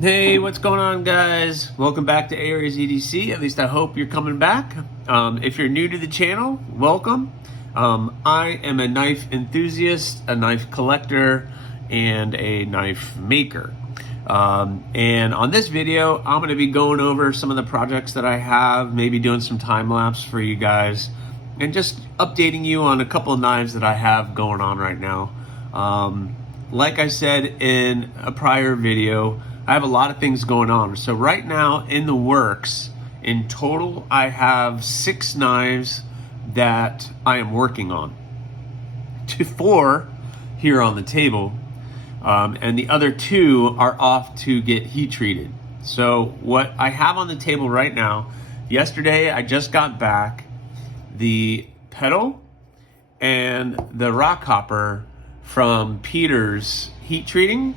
Hey, what's going on, guys? Welcome back to Aries EDC. At least I hope you're coming back. If you're new to the channel, welcome. I am a knife enthusiast, a knife collector, and a knife maker. And on this video, I'm going to be going over some of the projects that I have, maybe doing some time lapse for you guys, and just updating you on a couple of knives that I have going on right now. Like I said in a prior video, I have a lot of things going on. So right now in the works, in total, I have 6 knives that I am working on. 4 here on the table, and the other 2 are off to get heat treated. So what I have on the table right now, yesterday I just got back the pedal and the rock hopper from Peter's heat treating.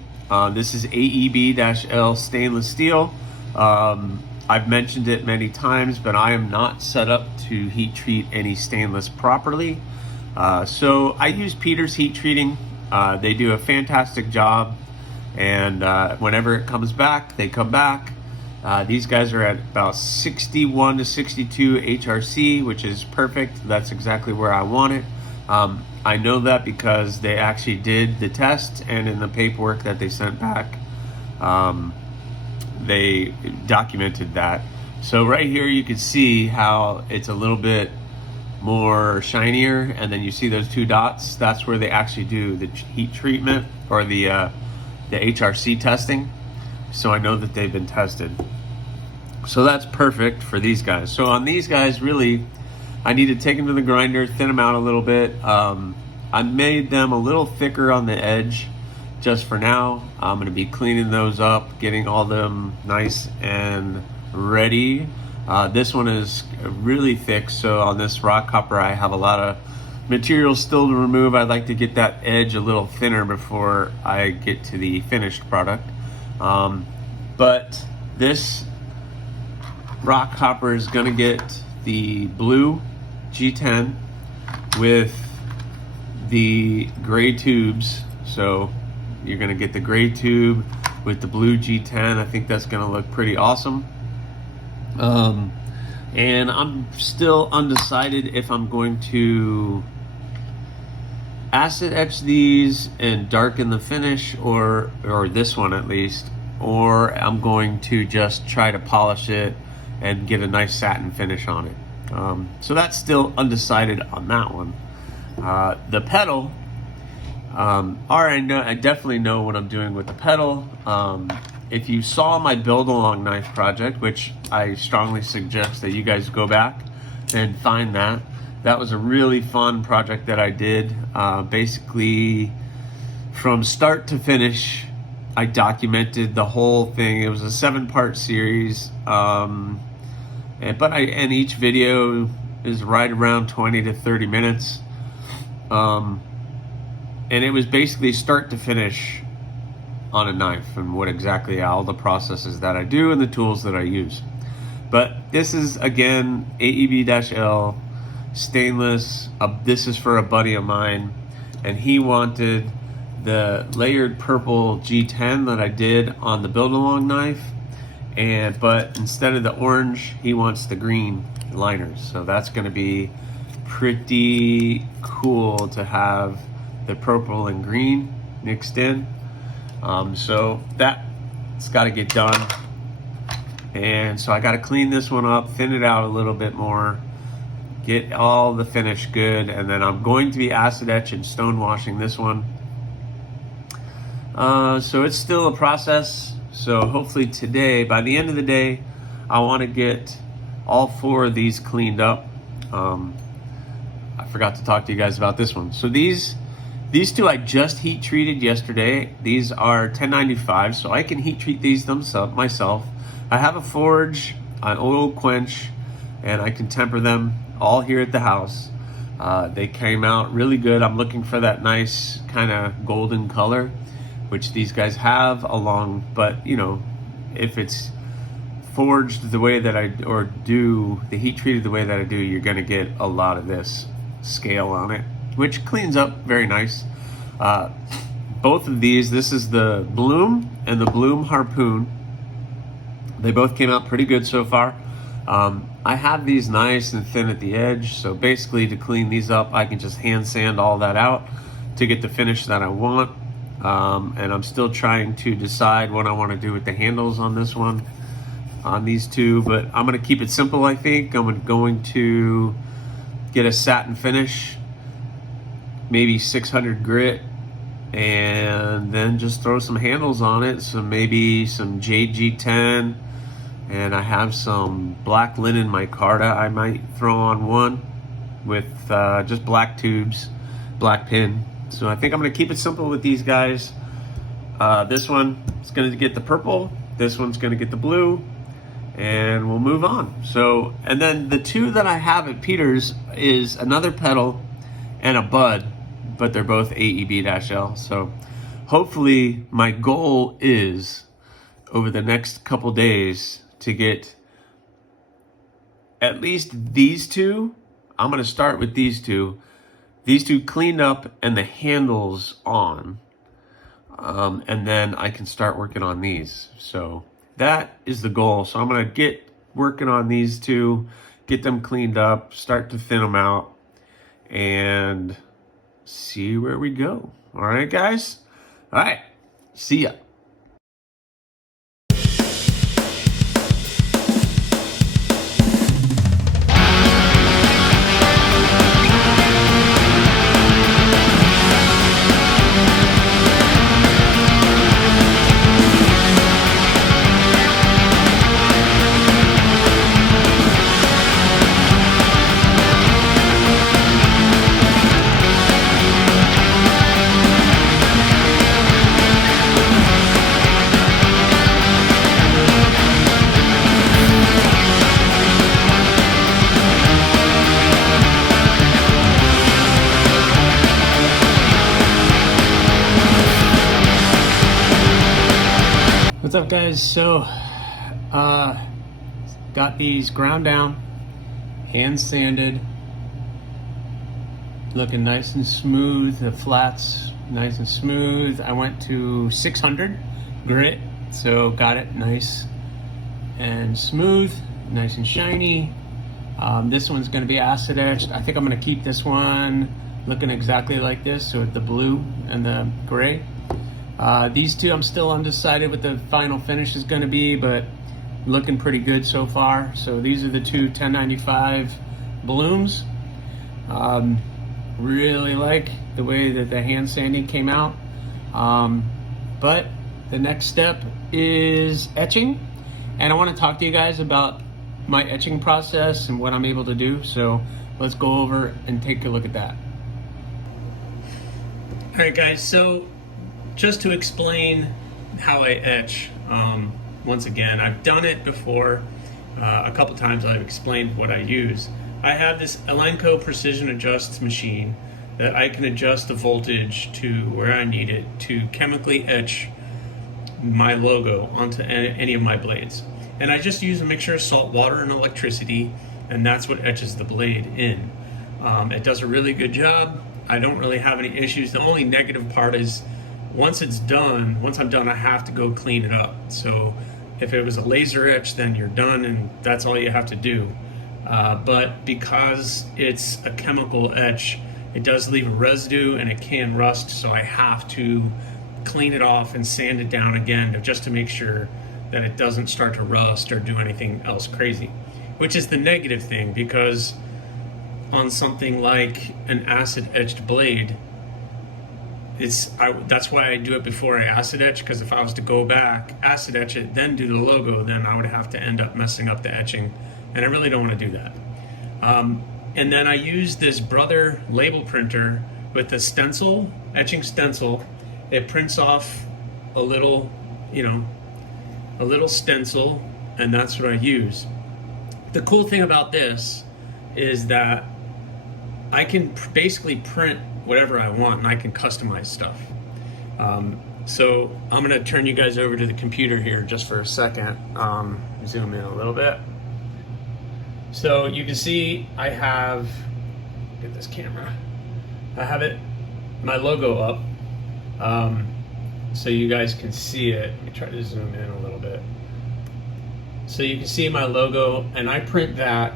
This is AEB-L stainless steel. I've mentioned it many times, but I am not set up to heat treat any stainless properly. So I use Peter's heat treating. They do a fantastic job, and whenever it comes back, they come back. These guys are at about 61 to 62 HRC, which is perfect. That's exactly where I want it. I know that because they actually did the test, and in the paperwork that they sent back, they documented that. So right here you can see how it's a little bit more shinier, and then you see those 2 dots. That's where they actually do the heat treatment or the HRC testing. So I know that they've been tested. So that's perfect for these guys. So on these guys, really, I need to take them to the grinder, thin them out a little bit. I made them a little thicker on the edge just for now. I'm going to be cleaning those up, getting all them nice and ready. This one is really thick, so on this rock hopper I have a lot of material still to remove. I'd like to get that edge a little thinner before I get to the finished product. But this rock hopper is going to get the blue G10 with the gray tubes. So you're going to get the gray tube with the blue G10. I think that's going to look pretty awesome. And I'm still undecided if I'm going to acid etch these and darken the finish, or this one at least, or I'm going to just try to polish it and get a nice satin finish on it. So that's still undecided on that one. The pedal, I definitely know what I'm doing with the pedal. If you saw my build along knife project, which I strongly suggest that you guys go back and find that. That was a really fun project that I did. Basically, from start to finish, I documented the whole thing. It was a 7-part series. And each video is right around 20 to 30 minutes. And it was basically start to finish on a knife and what exactly all the processes that I do and the tools that I use. But this is, again, AEB-L stainless. This is for a buddy of mine, and he wanted the layered purple G10 that I did on the build along knife. But instead of the orange, he wants the green liners. So that's going to be pretty cool to have the purple and green mixed in. So that's got to get done. And so I got to clean this one up, thin it out a little bit more, get all the finish good, and then I'm going to be acid etch and stone washing this one. So it's still a process. So hopefully today, by the end of the day, I want to get all 4 of these cleaned up. I forgot to talk to you guys about this one. So these 2 I just heat treated yesterday. These are 1095, so I can heat treat these myself. I have a forge, an oil quench, and I can temper them all here at the house. They came out really good. I'm looking for that nice kind of golden color, which these guys have along, but you know, if it's forged the way that do the heat treated the way that I do, you're gonna get a lot of this scale on it, which cleans up very nice. Both of these, this is the Bloom and the Bloom Harpoon. They both came out pretty good so far. I have these nice and thin at the edge, so basically to clean these up, I can just hand sand all that out to get the finish that I want. And I'm still trying to decide what I want to do with the handles on this one, on these two, but I'm going to keep it simple. I think I'm going to get a satin finish, maybe 600 grit, and then just throw some handles on it. So maybe some JG10, and I have some black linen micarta I might throw on one with just black tubes, black pin. So I think I'm going to keep it simple with these guys. This one is going to get the purple, this one's going to get the blue, and we'll move on. So, and then the two that I have at Peter's is another petal and a bud, but they're both AEB-L. So hopefully my goal is over the next couple days to get at least these two. I'm going to start with these two cleaned up and the handles on. And then I can start working on these. So that is the goal. So I'm going to get working on these two, get them cleaned up, start to thin them out, and see where we go. All right, guys? All right. See ya. What's up, guys? So got these ground down, hand sanded, looking nice and smooth. The flats nice and smooth. I went to 600 grit, so got it nice and smooth, nice and shiny. This one's going to be acid etched. I think I'm going to keep this one looking exactly like this, so with the blue and the gray. These two, I'm still undecided what the final finish is going to be, but looking pretty good so far. So these are the two 1095 blooms. Really like the way that the hand sanding came out. But the next step is etching, and I want to talk to you guys about my etching process and what I'm able to do. So let's go over and take a look at that. All right, guys, so just to explain how I etch, once again, I've done it before a couple times. I've explained what I use. I have this Elenco precision adjust machine that I can adjust the voltage to where I need it to chemically etch my logo onto any of my blades. And I just use a mixture of salt water and electricity, and that's what etches the blade in. It does a really good job. I don't really have any issues. The only negative part is once I'm done, I have to go clean it up. So if it was a laser etch, then you're done and that's all you have to do. But because it's a chemical etch, it does leave a residue and it can rust, so I have to clean it off and sand it down again just to make sure that it doesn't start to rust or do anything else crazy, which is the negative thing, because on something like an acid etched blade, that's why I do it before I acid etch, because if I was to go back, acid etch it, then do the logo, then I would have to end up messing up the etching, and I really don't want to do that. And then I use this Brother label printer with the stencil, etching stencil. It prints off a little stencil, and that's what I use. The cool thing about this is that I can basically print whatever I want, and I can customize stuff. So I'm gonna turn you guys over to the computer here just for a second. Zoom in a little bit. So you can see I have, get this camera, I have my logo up, so you guys can see it. Let me try to zoom in a little bit. So you can see my logo, and I print that,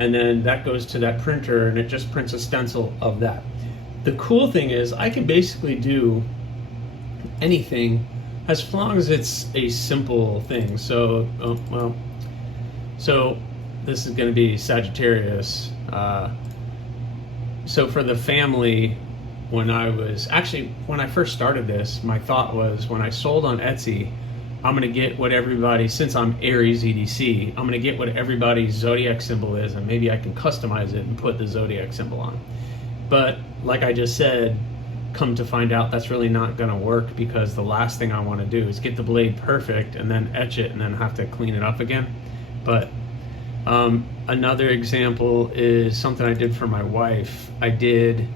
and then that goes to that printer, and it just prints a stencil of that. The cool thing is I can basically do anything as long as it's a simple thing. So, so this is going to be Sagittarius. So for the family, when I first started this, my thought was when I sold on Etsy, I'm going to get what everybody, since I'm Aries EDC, I'm going to get what everybody's zodiac symbol is, and maybe I can customize it and put the zodiac symbol on. But like I just said, come to find out that's really not going to work, because the last thing I want to do is get the blade perfect and then etch it and then have to clean it up again. But another example is something I did for my wife. I did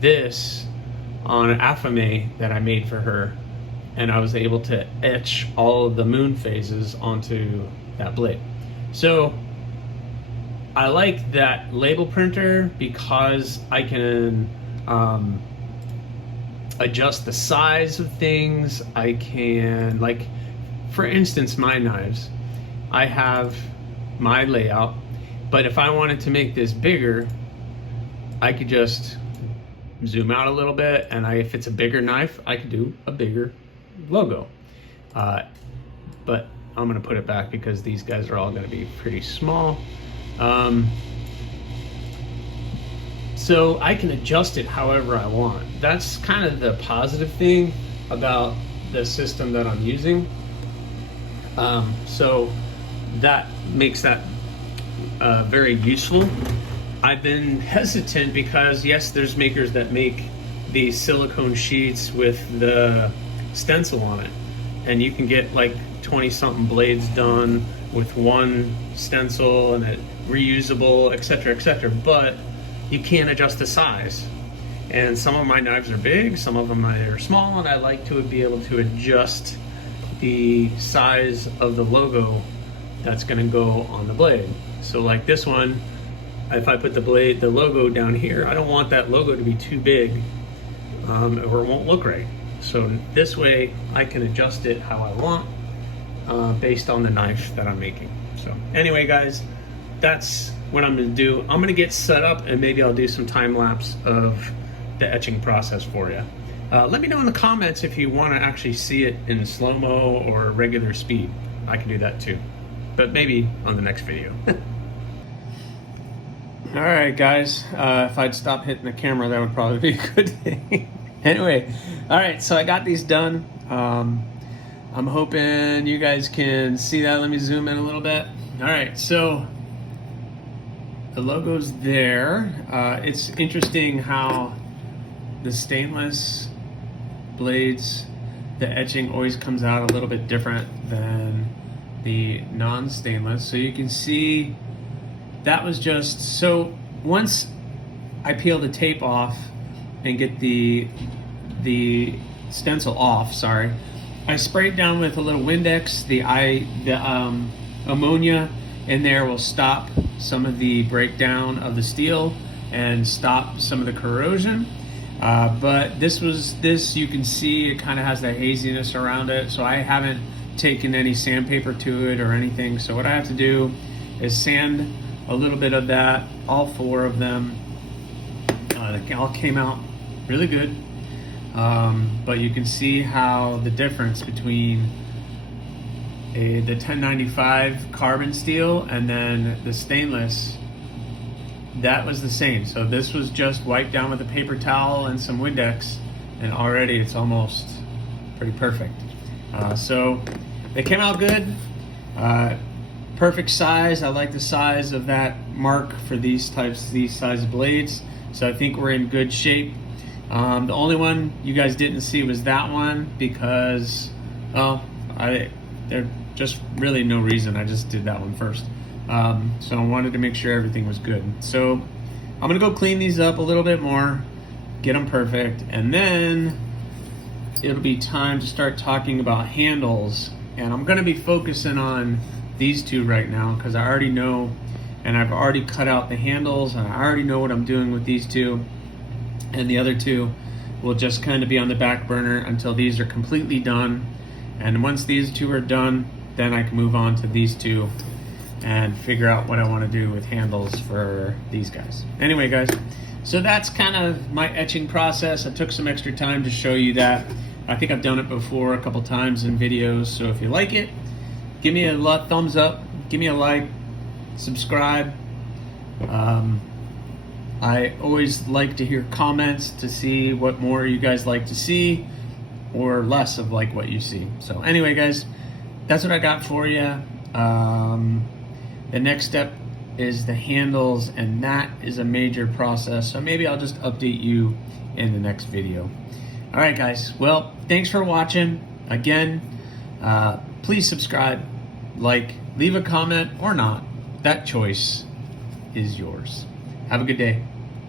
this on an affame that I made for her, and I was able to etch all of the moon phases onto that blade. So I like that label printer because I can adjust the size of things. I can, like, for instance, my knives, I have my layout, but if I wanted to make this bigger, I could just zoom out a little bit, and if it's a bigger knife, I could do a bigger logo. But I'm gonna put it back because these guys are all gonna be pretty small. So I can adjust it however I want. That's kind of the positive thing about the system that I'm using. So that makes that very useful. I've been hesitant because yes, there's makers that make these silicone sheets with the stencil on it, and you can get like 20 something blades done with one stencil, and it reusable, etc., but you can't adjust the size. And some of my knives are big, some of them are small, and I like to be able to adjust the size of the logo that's going to go on the blade. So like this one, if I put the logo down here, I don't want that logo to be too big, or it won't look right. So this way I can adjust it how I want, based on the knife that I'm making. So anyway, guys, that's what I'm gonna do. I'm gonna get set up, and maybe I'll do some time lapse of the etching process for you. Let me know in the comments if you want to actually see it in slow-mo or regular speed. I can do that too, but maybe on the next video. All right, guys, if I'd stop hitting the camera, that would probably be a good thing. Anyway, all right, so I got these done. I'm hoping you guys can see that. Let me zoom in a little bit. All right, so the logo's there. It's interesting how the stainless blades, the etching always comes out a little bit different than the non-stainless. So you can see that was just, so once I peel the tape off and get the stencil off, sorry, I spray it down with a little Windex. The ammonia in there will stop some of the breakdown of the steel and stop some of the corrosion. But this you can see it kind of has that haziness around it, so I haven't taken any sandpaper to it or anything. So what I have to do is sand a little bit of that, all four of them. They all came out really good, but you can see how the difference between the 1095 carbon steel and then the stainless, that was the same. So this was just wiped down with a paper towel and some Windex, and already it's almost pretty perfect. So they came out good. Perfect size. I like the size of that mark for these size blades. So I think we're in good shape. The only one you guys didn't see was that one because, well, there's just really no reason. I just did that one first. So I wanted to make sure everything was good. So I'm gonna go clean these up a little bit more, get them perfect, and then it'll be time to start talking about handles. And I'm gonna be focusing on these two right now because I already know, and I've already cut out the handles, and I already know what I'm doing with these two, and the other two will just kind of be on the back burner until these are completely done. And once these two are done, then I can move on to these two and figure out what I want to do with handles for these guys. Anyway, guys, so that's kind of my etching process. I took some extra time to show you that. I think I've done it before a couple times in videos, so if you like it, give me a thumbs up, give me a like, subscribe. I always like to hear comments to see what more you guys like to see or less of like what you see. So anyway, guys, that's what I got for you. The next step is the handles, and that is a major process. So maybe I'll just update you in the next video. All right, guys. Well, thanks for watching. Again, please subscribe, like, leave a comment or not. That choice is yours. Have a good day.